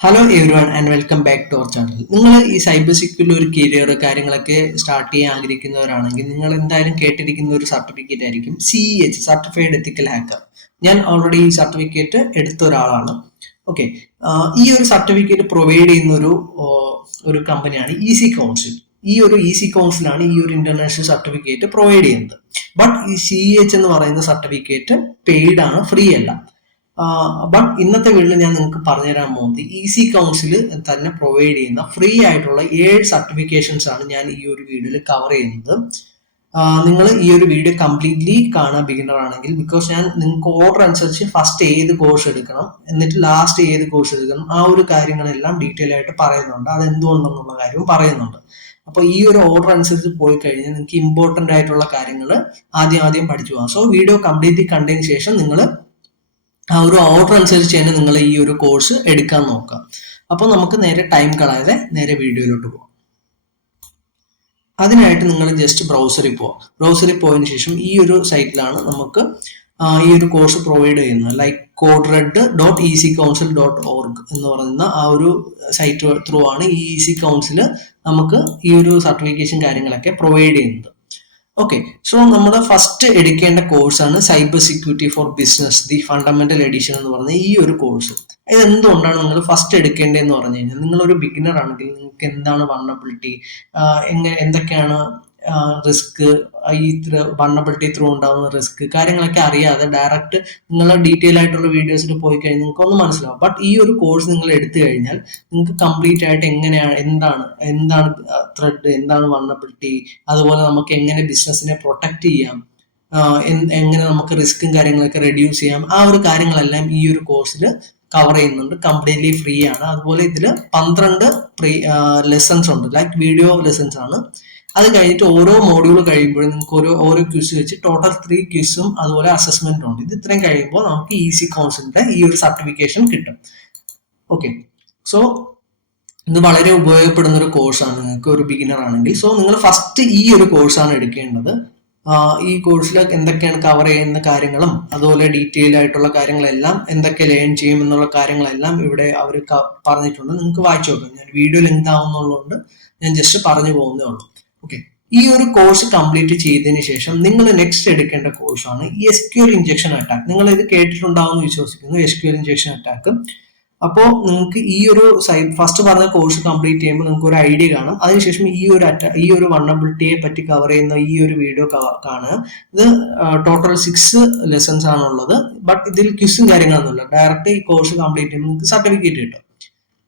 Hello everyone and welcome back to our channel. നിങ്ങൾ ഈ cyber security ഒരു career കാര്യങ്ങളൊക്കെ സ്റ്റാർട്ട് ചെയ്യാൻ ആഗ്രഹിക്കുന്നവരാണെങ്കിൽ നിങ്ങൾ എന്തായാലും കേട്ടിരിക്കുന്ന ഒരു സർട്ടിഫിക്കറ്റ് ആയിരിക്കും CEH, സർട്ടിഫൈഡ് എത്തിക്കൽ ഹാക്കർ. ഞാൻ ഓൾറെഡി ഈ സർട്ടിഫിക്കറ്റ് എടുത്ത ഒരാളാണ്. ഓക്കെ, ഈ ഒരു സർട്ടിഫിക്കറ്റ് പ്രൊവൈഡ് ചെയ്യുന്ന ഒരു കമ്പനിയാണ് ഈസി കൗൺസിൽ. ഈ ഒരു ഈസി കൗൺസിലാണ് ഈ ഒരു ഇന്റർനാഷണൽ സർട്ടിഫിക്കറ്റ് പ്രൊവൈഡ് ചെയ്യുന്നത്. ബട്ട് ഈ CEH എന്ന് പറയുന്ന സർട്ടിഫിക്കറ്റ് പെയ്ഡ് ആണ്, ഫ്രീ അല്ല. ബട്ട് ഇന്നത്തെ വീഡിയോയിൽ ഞാൻ നിങ്ങൾക്ക് പറഞ്ഞുതരാൻ പോകുന്നത് ഈസി കൗൺസിൽ തന്നെ പ്രൊവൈഡ് ചെയ്യുന്ന ഫ്രീ ആയിട്ടുള്ള 7 സർട്ടിഫിക്കേഷൻസ് ആണ് ഞാൻ ഈ ഒരു വീഡിയോയിൽ കവർ ചെയ്യുന്നത്. നിങ്ങൾ ഈ ഒരു വീഡിയോ കംപ്ലീറ്റ്ലി കാണാൻ ബിഗിനർ ആണെങ്കിൽ, ബിക്കോസ് ഞാൻ നിങ്ങൾക്ക് ഓർഡർ അനുസരിച്ച് ഫസ്റ്റ് ഏത് കോഴ്സ് എടുക്കണം എന്നിട്ട് ലാസ്റ്റ് ഏത് കോഴ്സ് എടുക്കണം ആ ഒരു കാര്യങ്ങളെല്ലാം ഡീറ്റെയിൽ ആയിട്ട് പറയുന്നുണ്ട്. അത് എന്തുകൊണ്ടെന്നുള്ള കാര്യവും പറയുന്നുണ്ട്. അപ്പോൾ ഈ ഒരു ഓർഡർ അനുസരിച്ച് പോയി കഴിഞ്ഞാൽ നിങ്ങൾക്ക് ഇമ്പോർട്ടൻ്റ് ആയിട്ടുള്ള കാര്യങ്ങൾ ആദ്യം പഠിച്ചു പോകാം. സോ വീഡിയോ കംപ്ലീറ്റ്ലി കണ്ടതിന് ശേഷം നിങ്ങൾ ആ ഒരു ഓർഡർ അനുസരിച്ച് തന്നെ നിങ്ങൾ ഈ ഒരു കോഴ്സ് എടുക്കാൻ നോക്കാം. അപ്പോൾ നമുക്ക് നേരെ ടൈം കളയാതെ നേരെ വീഡിയോയിലോട്ട് പോകാം. അതിനായിട്ട് നിങ്ങൾ ജസ്റ്റ് ബ്രൗസറിൽ പോവാം. ബ്രൗസറിൽ പോയതിനു ശേഷം ഈ ഒരു സൈറ്റിലാണ് നമുക്ക് ഈ ഒരു കോഴ്സ് പ്രൊവൈഡ് ചെയ്യുന്നത്. ലൈക്ക് codred.easycouncil.org എന്ന് പറയുന്ന ആ ഒരു സൈറ്റ് ത്രൂ ആണ് ഈ ഈസി കൗൺസിൽ നമുക്ക് ഈ ഒരു സർട്ടിഫിക്കേഷൻ കാര്യങ്ങളൊക്കെ പ്രൊവൈഡ് ചെയ്യുന്നത്. ഓക്കെ, സോ നമ്മൾ ഫസ്റ്റ് എടുക്കേണ്ട കോഴ്സാണ് cyber security for business the fundamental edition എന്ന് പറഞ്ഞ ഈ ഒരു കോഴ്സ്. ഇത് എന്തുകൊണ്ടാണ് നിങ്ങൾ ഫസ്റ്റ് എടുക്കേണ്ടതെന്ന് പറഞ്ഞു കഴിഞ്ഞാൽ, നിങ്ങളൊരു ബിഗിനർ ആണെങ്കിൽ നിങ്ങൾക്ക് എന്താണ് വൾനറബിലിറ്റി, എന്തൊക്കെയാണ് റിസ്ക്, ഈ വൾനറബിലിറ്റി ത്രൂ ഉണ്ടാകുന്ന റിസ്ക് കാര്യങ്ങളൊക്കെ അറിയാതെ ഡയറക്റ്റ് നിങ്ങൾ ഡീറ്റെയിൽ ആയിട്ടുള്ള വീഡിയോസിൽ പോയി കഴിഞ്ഞാൽ നിങ്ങൾക്ക് ഒന്നും മനസ്സിലാവും. ബട്ട് ഈ ഒരു കോഴ്സ് നിങ്ങൾ എടുത്തു കഴിഞ്ഞാൽ നിങ്ങൾക്ക് കംപ്ലീറ്റ് ആയിട്ട് എങ്ങനെയാണ് എന്താണ് ത്രെഡ്, എന്താണ് വൾനറബിലിറ്റി, അതുപോലെ നമുക്ക് എങ്ങനെ ബിസിനസ്സിനെ പ്രൊട്ടക്ട് ചെയ്യാം, എങ്ങനെ നമുക്ക് റിസ്ക്കും കാര്യങ്ങളൊക്കെ റെഡ്യൂസ് ചെയ്യാം, ആ ഒരു കാര്യങ്ങളെല്ലാം ഈ ഒരു കോഴ്സിൽ കവർ ചെയ്യുന്നുണ്ട്. കംപ്ലീറ്റ്ലി ഫ്രീ ആണ്. അതുപോലെ ഇതിൽ 12 ലെസൺസ് ഉണ്ട്, ലൈക്ക് വീഡിയോ ലെസൺസ് ആണ്. അത് കഴിഞ്ഞിട്ട് ഓരോ മോഡ്യൂൾ കഴിയുമ്പോഴും നിങ്ങൾക്ക് ഓരോ ക്വിസ് വെച്ച് ടോട്ടൽ 3 ക്വിസും അതുപോലെ അസസ്മെന്റും ഉണ്ട്. ഇത് ഇത്രയും കഴിയുമ്പോൾ നമുക്ക് ഈസി കൗൺസിലിന്റെ ഈ ഒരു സർട്ടിഫിക്കേഷൻ കിട്ടും. ഓക്കെ, സോ ഇത് വളരെ ഉപയോഗപ്പെടുന്ന ഒരു കോഴ്സാണ് നിങ്ങൾക്ക് ഒരു ബിഗിനർ ആണെങ്കിൽ. സോ നിങ്ങൾ ഫസ്റ്റ് ഈ ഒരു കോഴ്സാണ് എടുക്കേണ്ടത്. ഈ കോഴ്സിൽ എന്തൊക്കെയാണ് കവർ ചെയ്യുന്ന കാര്യങ്ങളും അതുപോലെ ഡീറ്റെയിൽ ആയിട്ടുള്ള കാര്യങ്ങളെല്ലാം എന്തൊക്കെ ലേൺ ചെയ്യും എന്നുള്ള കാര്യങ്ങളെല്ലാം ഇവിടെ അവർ പറഞ്ഞിട്ടുണ്ട്. നിങ്ങൾക്ക് വായിച്ചു നോക്കാം. ഞാൻ വീഡിയോ ലെങ്ത് ആവുന്നുള്ളതുകൊണ്ട് ഞാൻ ജസ്റ്റ് പറഞ്ഞു പോകുന്നേ ഉള്ളൂ. ഓക്കെ, ഈ ഒരു കോഴ്സ് കംപ്ലീറ്റ് ചെയ്തതിന് ശേഷം നിങ്ങൾ നെക്സ്റ്റ് എടുക്കേണ്ട കോഴ്സാണ് SQL ഇഞ്ചക്ഷൻ അറ്റാക്ക്. നിങ്ങൾ ഇത് കേട്ടിട്ടുണ്ടാവുമെന്ന് വിശ്വസിക്കുന്നു, SQL ഇഞ്ചക്ഷൻ അറ്റാക്ക്. അപ്പോൾ നിങ്ങൾക്ക് ഈ ഒരു ഫസ്റ്റ് പറഞ്ഞ കോഴ്സ് കംപ്ലീറ്റ് ചെയ്യുമ്പോൾ നിങ്ങൾക്ക് ഒരു ഐഡിയ കാണും. അതിനുശേഷം ഈ ഒരു വൾനറബിലിറ്റിയെ പറ്റി കവർ ചെയ്യുന്ന ഈ ഒരു വീഡിയോ കാണുക. ഇത് ടോട്ടൽ 6 ലെസൺസ് ആണുള്ളത്. ബട്ട് ഇതിൽ ക്വിസും കാര്യങ്ങളൊന്നുമില്ല. ഡയറക്റ്റ് ഈ കോഴ്സ് കംപ്ലീറ്റ് ചെയ്യുമ്പോൾ നിങ്ങൾക്ക് സർട്ടിഫിക്കറ്റ് കിട്ടും.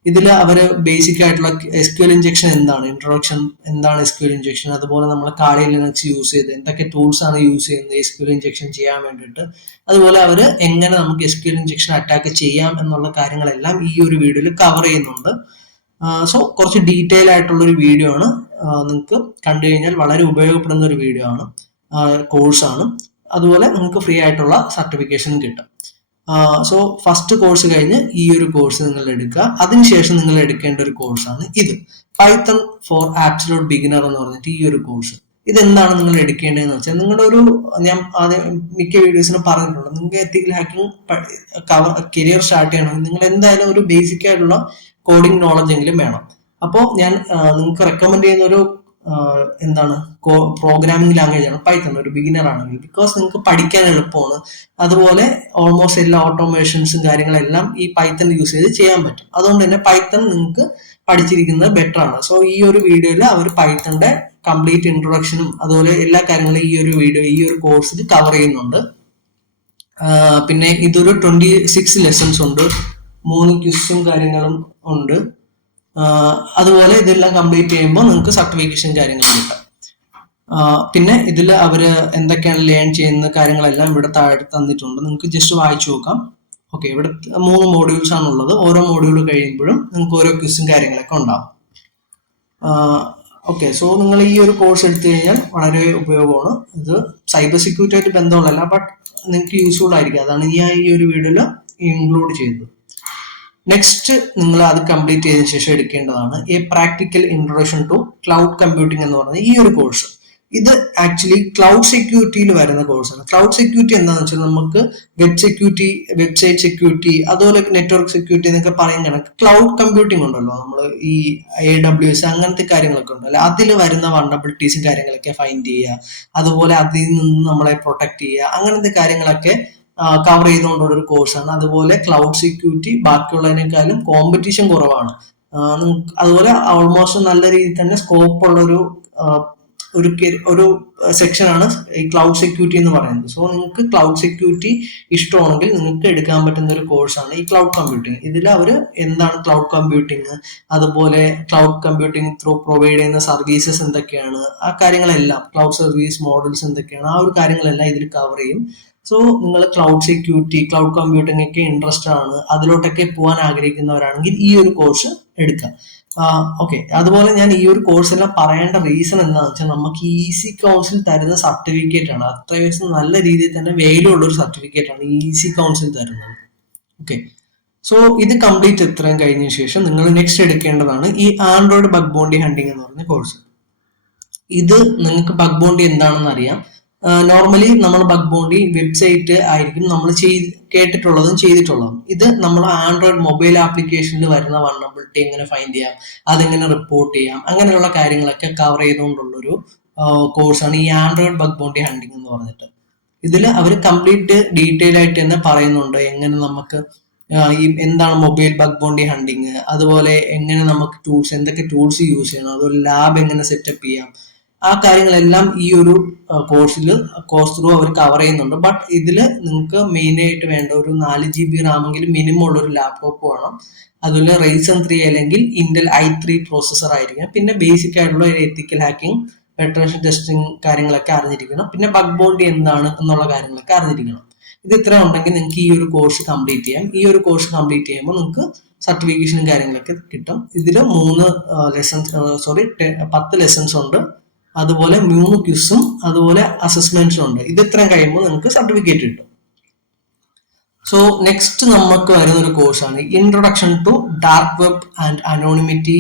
ഇതിൽ അവർ ബേസിക് ആയിട്ടുള്ള SQL ഇഞ്ചക്ഷൻ എന്താണ്, ഇൻട്രൊഡക്ഷൻ എന്താണ് SQL ഇഞ്ചക്ഷൻ, അതുപോലെ നമ്മൾ കാളി ലിനക്സ് യൂസ് ചെയ്ത് എന്തൊക്കെ ടൂൾസ് ആണ് യൂസ് ചെയ്യുന്നത് SQL ഇഞ്ചക്ഷൻ ചെയ്യാൻ വേണ്ടിയിട്ട്, അതുപോലെ അവർ എങ്ങനെ നമുക്ക് SQL ഇഞ്ചക്ഷൻ അറ്റാക്ക് ചെയ്യാം എന്നുള്ള കാര്യങ്ങളെല്ലാം ഈ ഒരു വീഡിയോയിൽ കവർ ചെയ്യുന്നുണ്ട്. സോ കുറച്ച് ഡീറ്റെയിൽ ആയിട്ടുള്ള ഒരു വീഡിയോ ആണ്. നിങ്ങൾക്ക് കണ്ടു കഴിഞ്ഞാൽ വളരെ ഉപയോഗപ്പെടുന്ന ഒരു വീഡിയോ ആണ്, കോഴ്സാണ്. അതുപോലെ നിങ്ങൾക്ക് ഫ്രീ ആയിട്ടുള്ള സർട്ടിഫിക്കേഷൻ കിട്ടും. സോ ഫസ്റ്റ് കോഴ്സ് കഴിഞ്ഞ് ഈ ഒരു കോഴ്സ് നിങ്ങൾ എടുക്കുക. അതിനുശേഷം നിങ്ങൾ എടുക്കേണ്ട ഒരു കോഴ്സാണ് ഇത്, പൈത്തൺ ഫോർ ആബ്സല്യൂട്ട് ബിഗിനർ എന്ന് പറഞ്ഞിട്ട് ഈ ഒരു കോഴ്സ്. ഇതെന്താണ് നിങ്ങൾ എടുക്കേണ്ടതെന്ന് വെച്ചാൽ, നിങ്ങളുടെ ഞാൻ ആദ്യം മിക്ക വീഡിയോസിനും പറഞ്ഞിട്ടുണ്ട്, നിങ്ങൾക്ക് എത്തിക്കൽ ഹാക്കിംഗ് കരിയർ സ്റ്റാർട്ട് ചെയ്യണമെങ്കിൽ നിങ്ങൾ എന്തായാലും ഒരു ബേസിക് ആയിട്ടുള്ള കോഡിംഗ് നോളജ് എങ്കിലും വേണം. അപ്പോൾ ഞാൻ നിങ്ങൾക്ക് റെക്കമെൻഡ് ചെയ്യുന്ന ഒരു പ്രോഗ്രാമിംഗ് ലാംഗ്വേജ് ആണ് പൈത്തൺ, ഒരു ബിഗിനർ ആണെങ്കിൽ. ബിക്കോസ് നിങ്ങൾക്ക് പഠിക്കാൻ എളുപ്പമാണ്. അതുപോലെ ഓൾമോസ്റ്റ് എല്ലാ ഓട്ടോമേഷൻസും കാര്യങ്ങളെല്ലാം ഈ പൈത്തൺ യൂസ് ചെയ്ത് ചെയ്യാൻ പറ്റും. അതുകൊണ്ട് തന്നെ പൈത്തൺ നിങ്ങൾക്ക് പഠിച്ചിരിക്കുന്നത് ബെറ്റർ ആണ്. സോ ഈ ഒരു വീഡിയോയിൽ അവർ പൈത്തണിന്റെ കംപ്ലീറ്റ് ഇൻട്രൊഡക്ഷനും അതുപോലെ എല്ലാ കാര്യങ്ങളും ഈ ഒരു കോഴ്സിൽ കവർ ചെയ്യുന്നുണ്ട്. പിന്നെ ഇതൊരു 26 ലെസൺസ് ഉണ്ട്, 3 ക്വിസും കാര്യങ്ങളും ഉണ്ട്. അതുപോലെ ഇതെല്ലാം കംപ്ലീറ്റ് ചെയ്യുമ്പോൾ നിങ്ങൾക്ക് സർട്ടിഫിക്കേഷൻ കാര്യങ്ങൾ കിട്ടും. പിന്നെ ഇതിൽ അവര് എന്തൊക്കെയാണ് ലേൺ ചെയ്യുന്ന കാര്യങ്ങളെല്ലാം ഇവിടെ താഴെ തന്നിട്ടുണ്ട്. നിങ്ങൾക്ക് ജസ്റ്റ് വായിച്ചു നോക്കാം. ഓക്കെ, ഇവിടെ 3 മോഡ്യൂൾസ് ആണുള്ളത്. ഓരോ മോഡ്യൂൾ കഴിയുമ്പോഴും നിങ്ങൾക്ക് ഓരോ ക്വിസും കാര്യങ്ങളൊക്കെ ഉണ്ടാവും. ഓക്കെ, സോ നിങ്ങൾ ഈ ഒരു കോഴ്സ് എടുത്തു കഴിഞ്ഞാൽ വളരെ ഉപയോഗമാണ്. ഇത് സൈബർ സെക്യൂരിറ്റി ആയിട്ട് ബന്ധമുള്ളതല്ല, ബട്ട് നിങ്ങൾക്ക് യൂസ്ഫുൾ ആയിരിക്കും. അതാണ് ഞാൻ ഈ ഒരു വീഡിയോയിൽ ഇൻക്ലൂഡ് ചെയ്തത്. നെക്സ്റ്റ് നിങ്ങൾ അത് കംപ്ലീറ്റ് ചെയ്തതിനു ശേഷം എടുക്കേണ്ടതാണ് a practical introduction to cloud computing എന്ന് പറയുന്ന ഈ ഒരു കോഴ്സ്. ഇത് ആക്ച്വലി ക്ലൗഡ് സെക്യൂരിറ്റിയിൽ വരുന്ന കോഴ്സാണ്. ക്ലൗഡ് സെക്യൂരിറ്റി എന്താണെന്ന് വെച്ചാൽ നമുക്ക് വെബ് സെക്യൂരിറ്റി, വെബ്സൈറ്റ് സെക്യൂരിറ്റി, അതുപോലെ നെറ്റ്വർക്ക് സെക്യൂരിറ്റി എന്നൊക്കെ പറയും കണക്ക് ക്ലൗഡ് കമ്പ്യൂട്ടിംഗ് ഉണ്ടല്ലോ, നമ്മൾ ഈ AWS അങ്ങനത്തെ കാര്യങ്ങളൊക്കെ ഉണ്ടല്ലോ, അതിൽ വരുന്ന വൾനറബിലിറ്റീസും കാര്യങ്ങളൊക്കെ ഫൈൻഡ് ചെയ്യുക, അതുപോലെ അതിൽ നിന്ന് നമ്മളെ പ്രൊട്ടക്ട് ചെയ്യുക, അങ്ങനത്തെ കാര്യങ്ങളൊക്കെ കവർ ചെയ്തുകൊണ്ടുള്ള ഒരു കോഴ്സാണ്. അതുപോലെ ക്ലൗഡ് സെക്യൂരിറ്റി ബാക്കിയുള്ളതിനേക്കാളും കോമ്പറ്റീഷൻ കുറവാണ്. അതുപോലെ ഓൾമോസ്റ്റ് നല്ല രീതിയിൽ തന്നെ സ്കോപ്പ് ഉള്ള ഒരു സെക്ഷനാണ് ഈ ക്ലൗഡ് സെക്യൂരിറ്റി എന്ന് പറയുന്നത്. സോ നിങ്ങൾക്ക് ക്ലൗഡ് സെക്യൂരിറ്റി ഇഷ്ടമാണെങ്കിൽ നിങ്ങൾക്ക് എടുക്കാൻ പറ്റുന്ന ഒരു കോഴ്സാണ് ഈ ക്ലൗഡ് കമ്പ്യൂട്ടിംഗ്. ഇതിൽ അവർ എന്താണ് ക്ലൗഡ് കമ്പ്യൂട്ടിംഗ്, അതുപോലെ ക്ലൗഡ് കമ്പ്യൂട്ടിംഗ് ത്രൂ പ്രൊവൈഡ് ചെയ്യുന്ന സർവീസസ് എന്തൊക്കെയാണ്, ആ കാര്യങ്ങളെല്ലാം, ക്ലൗഡ് സർവീസ് മോഡൽസ് എന്തൊക്കെയാണ്, ആ ഒരു കാര്യങ്ങളെല്ലാം ഇതിൽ കവർ ചെയ്യും. സോ നിങ്ങൾ ക്ലൗഡ് സെക്യൂരിറ്റി, ക്ലൗഡ് കമ്പ്യൂട്ടിംഗ് ഒക്കെ ഇൻട്രസ്റ്റഡ് ആണ്, അതിലോട്ടൊക്കെ പോകാൻ ആഗ്രഹിക്കുന്നവരാണെങ്കിൽ ഈ ഒരു കോഴ്സ് എടുക്കാം. ഓക്കെ, അതുപോലെ ഞാൻ ഈ ഒരു കോഴ്സ് എല്ലാം പറയേണ്ട റീസൺ എന്താണെന്ന് വെച്ചാൽ നമുക്ക് ഈസി കൗൺസിൽ തരുന്ന സർട്ടിഫിക്കറ്റ് ആണ്. അത്രയും നല്ല രീതിയിൽ തന്നെ വാല്യൂ ഉള്ള ഒരു സർട്ടിഫിക്കറ്റ് ആണ് ഈസി കൗൺസിൽ തരുന്നത്. ഓക്കെ, സോ ഇത് കംപ്ലീറ്റ് ഇത്രയും കഴിഞ്ഞ ശേഷം നിങ്ങൾ നെക്സ്റ്റ് എടുക്കേണ്ടതാണ് ഈ ആൻഡ്രോയിഡ് ബഗ് ബൗണ്ടി ഹണ്ടിങ് എന്ന് പറഞ്ഞ കോഴ്സ്. ഇത് നിങ്ങൾക്ക് ബഗ് ബൗണ്ടി എന്താണെന്ന് അറിയാം. നോർമലി നമ്മൾ ബഗ് ബൗണ്ടി വെബ്സൈറ്റ് ആയിരിക്കും നമ്മൾ കേട്ടിട്ടുള്ളതും ചെയ്തിട്ടുള്ളതും. ഇത് നമ്മൾ ആൻഡ്രോയിഡ് മൊബൈൽ ആപ്ലിക്കേഷനിൽ വരുന്ന വൾനറബിലിറ്റി എങ്ങനെ ഫൈൻഡ് ചെയ്യാം, അതെങ്ങനെ റിപ്പോർട്ട് ചെയ്യാം, അങ്ങനെയുള്ള കാര്യങ്ങളൊക്കെ കവർ ചെയ്തുകൊണ്ടുള്ളൊരു കോഴ്സാണ് ഈ ആൻഡ്രോയിഡ് ബഗ് ബൗണ്ടി ഹണ്ടിങ് എന്ന് പറഞ്ഞിട്ട്. ഇതിൽ അവർ കംപ്ലീറ്റ് ഡീറ്റെയിൽ ആയിട്ട് തന്നെ പറയുന്നുണ്ട് എങ്ങനെ നമുക്ക് ഈ എന്താണ് മൊബൈൽ ബഗ് ബൗണ്ടി ഹണ്ടിങ്, അതുപോലെ എങ്ങനെ നമുക്ക് ടൂൾസ്, എന്തൊക്കെ ടൂൾസ് യൂസ് ചെയ്യണം, അതുപോലെ ലാബ് എങ്ങനെ സെറ്റപ്പ് ചെയ്യാം, ആ കാര്യങ്ങളെല്ലാം ഈ ഒരു കോഴ്സ് ത്രൂ അവർ കവർ ചെയ്യുന്നുണ്ട്. ബട്ട് ഇതിൽ നിങ്ങൾക്ക് മെയിൻ ആയിട്ട് വേണ്ട ഒരു 4 GB റാമെങ്കിലും മിനിമം ഉള്ള ഒരു ലാപ്ടോപ്പ് വേണം. അതുപോലെ Ryzen 3 അല്ലെങ്കിൽ Intel i3 പ്രോസസർ ആയിരിക്കണം. പിന്നെ ബേസിക് ആയിട്ടുള്ള ഒരു എത്തിക്കൽ ഹാക്കിംഗ്, പെട്രേഷൻ ടെസ്റ്റിംഗ് കാര്യങ്ങളൊക്കെ അറിഞ്ഞിരിക്കണം. പിന്നെ ബഗ് ബൗണ്ടി എന്താണ് എന്നുള്ള കാര്യങ്ങളൊക്കെ അറിഞ്ഞിരിക്കണം. ഇത് ഇത്ര ഉണ്ടെങ്കിൽ നിങ്ങൾക്ക് ഈ ഒരു കോഴ്സ് കംപ്ലീറ്റ് ചെയ്യാം. ഈ ഒരു കോഴ്സ് കംപ്ലീറ്റ് ചെയ്യുമ്പോൾ നിങ്ങൾക്ക് സർട്ടിഫിക്കേഷനും കാര്യങ്ങളൊക്കെ കിട്ടും. ഇതിൽ 10 ലെസൺസ് ഉണ്ട്, അതുപോലെ 3 ക്വിസും അതുപോലെ അസസ്മെന്റ്സും ഉണ്ട്. ഇത് ഇത്രയും കഴിയുമ്പോൾ നിങ്ങൾക്ക് സർട്ടിഫിക്കറ്റ് കിട്ടും. സോ നെക്സ്റ്റ് നമുക്ക് വരുന്ന ഒരു കോഴ്സാണ് introduction to dark web and anonymity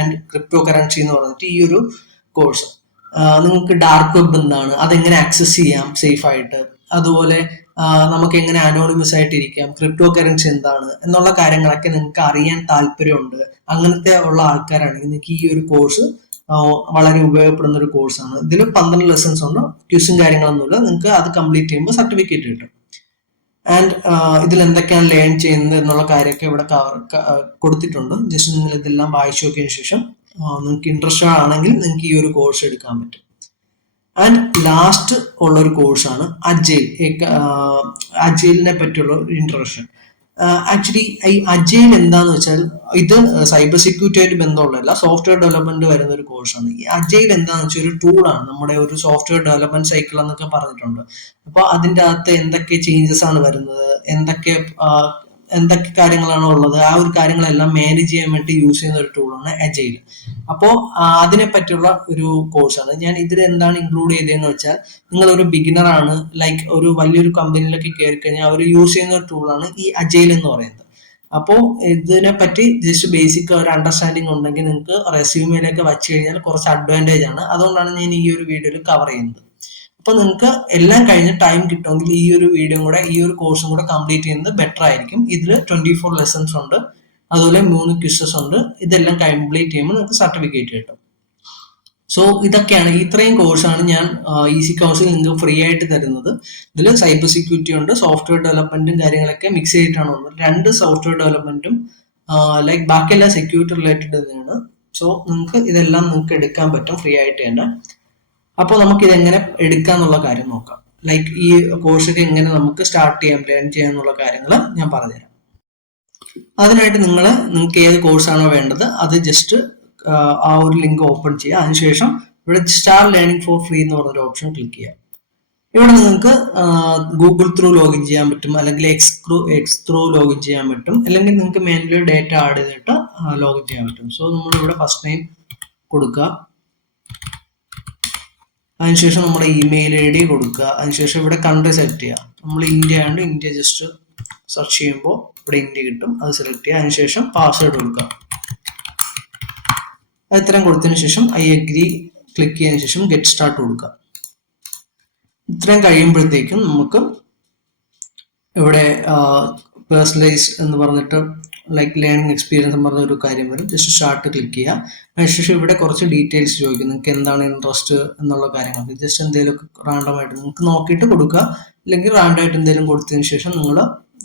and cryptocurrency എന്ന് പറഞ്ഞിട്ട് ഈ ഒരു കോഴ്സ്. നിങ്ങൾക്ക് ഡാർക്ക് വെബ് എന്താണ്, അതെങ്ങനെ ആക്സസ് ചെയ്യാം സേഫ് ആയിട്ട്, അതുപോലെ നമുക്ക് എങ്ങനെ അനോണിമസ് ആയിട്ട് ഇരിക്കാം, ക്രിപ്റ്റോ കറൻസി എന്താണ് എന്നുള്ള കാര്യങ്ങളൊക്കെ നിങ്ങൾക്ക് അറിയാൻ താല്പര്യമുണ്ട്, അങ്ങനത്തെ ഉള്ള ആൾക്കാരാണെങ്കിൽ നിങ്ങൾക്ക് ഈ ഒരു കോഴ്സ് വളരെ ഉപയോഗപ്പെടുന്ന ഒരു കോഴ്സാണ്. ഇതിൽ 12 ലെസൺസ് ഉണ്ട്, ക്വിസും കാര്യങ്ങളൊന്നുമില്ല. നിങ്ങൾക്ക് അത് കംപ്ലീറ്റ് ചെയ്യുമ്പോൾ സർട്ടിഫിക്കറ്റ് കിട്ടും. ആൻഡ് ഇതിൽ എന്തൊക്കെയാണ് ലേൺ ചെയ്യുന്നത് എന്നുള്ള കാര്യമൊക്കെ ഇവിടെ കൊടുത്തിട്ടുണ്ട്. ജസ്റ്റ് നിങ്ങൾ ഇതെല്ലാം വായിച്ചു നോക്കിയതിനു ശേഷം നിങ്ങൾക്ക് ഇൻട്രസ്റ്റഡ് ആണെങ്കിൽ നിങ്ങൾക്ക് ഈ ഒരു കോഴ്സ് എടുക്കാൻ പറ്റും. ആൻഡ് ലാസ്റ്റ് ഉള്ള ഒരു കോഴ്സാണ് അജൈലിനെ പറ്റിയുള്ള ഇൻട്രൊഡക്ഷൻ. ആക്ച്വലി ഈ അജൈൽ എന്താന്ന് വെച്ചാൽ ഇത് സൈബർ സെക്യൂരിറ്റി ആയിട്ട് ബന്ധമുള്ളതല്ല, സോഫ്റ്റ്വെയർ ഡെവലപ്മെന്റ് വരുന്ന ഒരു കോഴ്സാണ്. ഈ അജൈൽ എന്താന്ന് വെച്ചാൽ ഒരു ടൂളാണ്, നമ്മുടെ ഒരു സോഫ്റ്റ്വെയർ ഡെവലപ്മെന്റ് സൈക്കിൾ എന്നൊക്കെ പറഞ്ഞിട്ടുണ്ട്. അപ്പോൾ അതിൻ്റെ അകത്ത് എന്തൊക്കെ ചേഞ്ചസ് ആണ് വരുന്നത്, എന്തൊക്കെ കാര്യങ്ങളാണ് ഉള്ളത്, ആ ഒരു കാര്യങ്ങളെല്ലാം മാനേജ് ചെയ്യാൻ വേണ്ടി യൂസ് ചെയ്യുന്ന ഒരു ടൂളാണ് അജൈൽ. അപ്പോൾ അതിനെ പറ്റിയുള്ള ഒരു കോഴ്സാണ്. ഞാൻ ഇതിൽ എന്താണ് ഇൻക്ലൂഡ് ചെയ്തതെന്ന് വെച്ചാൽ, നിങ്ങൾ ഒരു ബിഗിനർ ആണ്, ലൈക്ക് ഒരു വലിയൊരു കമ്പനിയിലൊക്കെ കയറി കഴിഞ്ഞാൽ അവർ യൂസ് ചെയ്യുന്ന ഒരു ടൂളാണ് ഈ അജൈൽ എന്ന് പറയുന്നത്. അപ്പോൾ ഇതിനെ പറ്റി ജസ്റ്റ് ബേസിക് ഒരു അണ്ടർസ്റ്റാൻഡിങ് ഉണ്ടെങ്കിൽ നിങ്ങൾക്ക് റെസ്യൂമിലൊക്കെ വച്ചു കഴിഞ്ഞാൽ കുറച്ച് അഡ്വാൻറ്റേജ് ആണ്. അതുകൊണ്ടാണ് ഞാൻ ഈ ഒരു വീഡിയോയിൽ കവർ ചെയ്യുന്നത്. അപ്പൊ നിങ്ങൾക്ക് എല്ലാം കഴിഞ്ഞ് ടൈം കിട്ടുമെങ്കിൽ ഈ ഒരു ഈ ഒരു കോഴ്സും കൂടെ കംപ്ലീറ്റ് ചെയ്യുന്നത് ബെറ്റർ ആയിരിക്കും. ഇതിൽ 24 ലെസൺസ് ഉണ്ട്, അതുപോലെ 3 ക്വിസസ് ഉണ്ട്. ഇതെല്ലാം കംപ്ലീറ്റ് ചെയ്യുമ്പോൾ നിങ്ങൾക്ക് സർട്ടിഫിക്കറ്റ് കിട്ടും. സോ ഇതൊക്കെയാണ്, ഇത്രയും കോഴ്സാണ് ഞാൻ ഈസി കൗൺസിൽ നിങ്ങൾക്ക് ഫ്രീ ആയിട്ട് തരുന്നത്. ഇതിൽ സൈബർ സെക്യൂരിറ്റി ഉണ്ട്, സോഫ്റ്റ്വെയർ ഡെവലപ്മെന്റും കാര്യങ്ങളൊക്കെ മിക്സ് ചെയ്തിട്ടാണ് വന്നത്. 2 സോഫ്റ്റ്വെയർ ഡെവലപ്മെന്റും ലൈക്ക് ബാക്കിയെല്ലാം സെക്യൂരിറ്റി റിലേറ്റഡ് തന്നെയാണ്. സോ ഇതെല്ലാം നിങ്ങൾക്ക് എടുക്കാൻ പറ്റും ഫ്രീ ആയിട്ട് തന്നെ. അപ്പോൾ നമുക്ക് ഇതെങ്ങനെ എടുക്കാന്നുള്ള കാര്യം നോക്കാം. ലൈക്ക് ഈ കോഴ്സൊക്കെ എങ്ങനെ നമുക്ക് സ്റ്റാർട്ട് ചെയ്യാം, ലേൺ ചെയ്യാം എന്നുള്ള കാര്യങ്ങൾ ഞാൻ പറഞ്ഞുതരാം. അതിനായിട്ട് നിങ്ങൾക്ക് ഏത് കോഴ്സാണോ വേണ്ടത് അത് ജസ്റ്റ് ആ ഒരു ലിങ്ക് ഓപ്പൺ ചെയ്യുക. അതിനുശേഷം ഇവിടെ സ്റ്റാർട്ട് ലേണിംഗ് ഫോർ ഫ്രീ എന്ന് പറഞ്ഞൊരു ഓപ്ഷൻ ക്ലിക്ക് ചെയ്യുക. ഇവിടെ നിങ്ങൾക്ക് ഗൂഗിൾ ത്രൂ ലോഗിൻ ചെയ്യാൻ പറ്റും, അല്ലെങ്കിൽ എക്സ് ത്രൂ ലോഗിൻ ചെയ്യാൻ പറ്റും, അല്ലെങ്കിൽ നിങ്ങൾക്ക് മാനുവലി ഡേറ്റ ആഡ് ചെയ്തിട്ട് ലോഗിൻ ചെയ്യാൻ പറ്റും. സോ നമ്മളിവിടെ ഫസ്റ്റ് നെയിം കൊടുക്കുക, അതിനുശേഷം നമ്മുടെ ഇമെയിൽ ID കൊടുക്കുക. അതിനുശേഷം ഇവിടെ കൺട്രി സെലക്ട് ചെയ്യുക. നമ്മൾ ഇന്ത്യ ആയതുകൊണ്ട് ഇന്ത്യ ജസ്റ്റ് സെർച്ച് ചെയ്യുമ്പോൾ ഇവിടെ ഇന്ത്യ കിട്ടും, അത് സെലക്ട് ചെയ്യുക. അതിനുശേഷം പാസ്വേഡ് കൊടുക്കുക. അത് ഇത്രയും കൊടുത്തതിന് ശേഷം ഐ അഗ്രി ക്ലിക്ക് ചെയ്തതിനു ശേഷം ഗെറ്റ് സ്റ്റാർട്ട് കൊടുക്കുക. ഇത്രയും കഴിയുമ്പോഴത്തേക്കും നമുക്ക് ഇവിടെ പേഴ്സണലൈസ് എന്ന് പറഞ്ഞിട്ട് ലൈക്ക് ലേണിംഗ് എക്സ്പീരിയൻസ് എന്ന് പറഞ്ഞ ഒരു കാര്യം വരും. ജസ്റ്റ് സ്റ്റാർട്ട് ക്ലിക്ക് ചെയ്യുക. അതിനുശേഷം ഇവിടെ കുറച്ച് ഡീറ്റെയിൽസ് ചോദിക്കും. നിങ്ങൾക്ക് എന്താണ് ഇൻട്രസ്റ്റ് എന്നുള്ള കാര്യങ്ങൾക്ക് ജസ്റ്റ് എന്തെങ്കിലുമൊക്കെ റാൻഡം ആയിട്ട് നിങ്ങൾക്ക് നോക്കിയിട്ട് കൊടുക്കുക. അല്ലെങ്കിൽ റാൻഡം ആയിട്ട് എന്തെങ്കിലും കൊടുത്തതിന് ശേഷം നിങ്ങൾ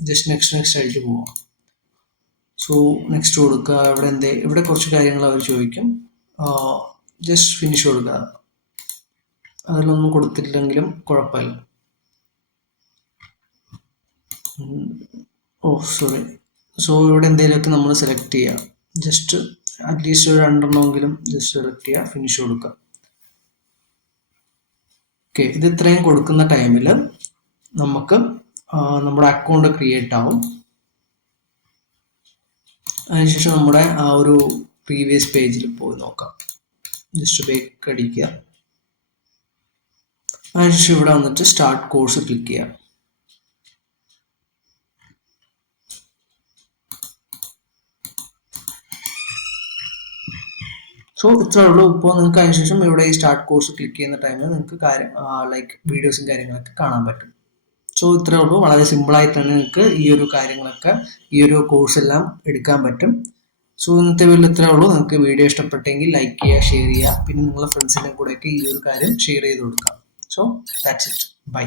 ജസ്റ്റ് നെക്സ്റ്റ് അടിച്ച് പോവുക. സോ നെക്സ്റ്റ് കൊടുക്കുക. ഇവിടെ കുറച്ച് കാര്യങ്ങൾ അവർ ചോദിക്കും. ജസ്റ്റ് ഫിനിഷ് കൊടുക്കുക. അതിലൊന്നും കൊടുത്തിട്ടില്ലെങ്കിലും കുഴപ്പമില്ല. സോറി. സോ ഇവിടെ എന്തെങ്കിലുമൊക്കെ നമ്മൾ സെലക്ട് ചെയ്യുക. ജസ്റ്റ് അറ്റ്ലീസ്റ്റ് ഒരു 2 ജസ്റ്റ് സെലക്ട് ചെയ്യുക, ഫിനിഷ് കൊടുക്കുക. ഓക്കെ, ഇത് ഇത്രയും കൊടുക്കുന്ന ടൈമിൽ നമുക്ക് നമ്മുടെ അക്കൗണ്ട് ക്രിയേറ്റ് ആവും. അതിനുശേഷം നമ്മുടെ ആ ഒരു പ്രീവിയസ് പേജിൽ പോയി നോക്കാം. ജസ്റ്റ് ബേക്ക് അടിക്കുക. അതിനുശേഷം ഇവിടെ വന്നിട്ട് സ്റ്റാർട്ട് കോഴ്സ് ക്ലിക്ക് ചെയ്യാം. സോ ഇത്രേ ഉള്ളൂ. ഇപ്പോൾ നിങ്ങൾക്ക് അതിനുശേഷം ഇവിടെ ഈ സ്റ്റാർട്ട് കോഴ്സ് ക്ലിക്ക് ചെയ്യുന്ന ടൈമിൽ നിങ്ങൾക്ക് ലൈക്ക് വീഡിയോസും കാര്യങ്ങളൊക്കെ കാണാൻ പറ്റും. സോ ഇത്രേ ഉള്ളൂ. വളരെ സിമ്പിളായിട്ട് തന്നെ നിങ്ങൾക്ക് ഈ ഒരു കാര്യങ്ങളൊക്കെ ഈ ഒരു കോഴ്സ് എല്ലാം എടുക്കാൻ പറ്റും. സോ ഇന്നത്തെ വീഡിയോ ഇത്രേ ഉള്ളൂ. നിങ്ങൾക്ക് വീഡിയോ ഇഷ്ടപ്പെട്ടെങ്കിൽ ലൈക്ക് ചെയ്യുക, ഷെയർ ചെയ്യുക, പിന്നെ നിങ്ങളുടെ ഫ്രണ്ട്സിൻ്റെ കൂടെയൊക്കെ ഈ ഒരു കാര്യം ഷെയർ ചെയ്ത് കൊടുക്കാം. So that's it. ബൈ.